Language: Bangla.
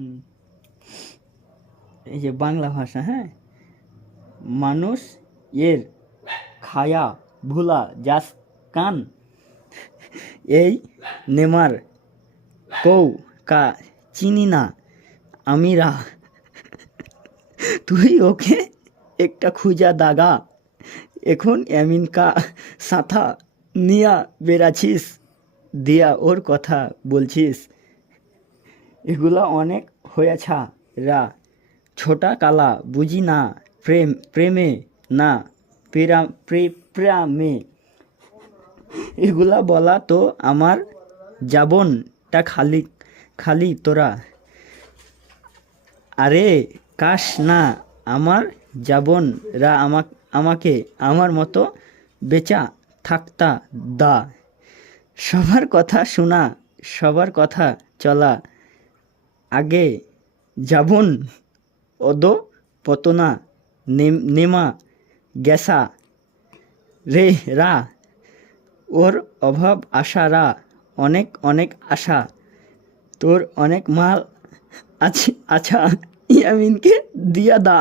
হুম, এই যে বাংলা ভাষা, হ্যাঁ, মানুষ এর খায়া ভুলা যাস কান, এই নেমার কৌ কা চিনি না আমিরা, তুই ওকে একটা খুঁজা দাগা, এখন এমিন কা সাথা নিয়া বেড়াছিস, দিয়া ওর কথা বলছিস, এগুলা অনেক হয়েছা রা, ছোটা কালা বুঝি না, প্রেমে না প্রেমে, এগুলা বলা তো আমার জাবনটা খালি খালি তোরা, আরে কাশ না আমার জাবনরা আমাকে আমার মতো বেচা থাকতা দা, সবার কথা শোনা, সবার কথা চলা, আগে জাবন অদো পতনা নেমা গেসা রে রা, ওর অভাব আশা রা, অনেক অনেক আশা, তোর অনেক মাল আছে, আচ্ছা ইয়ামিনকে দিয়া দা।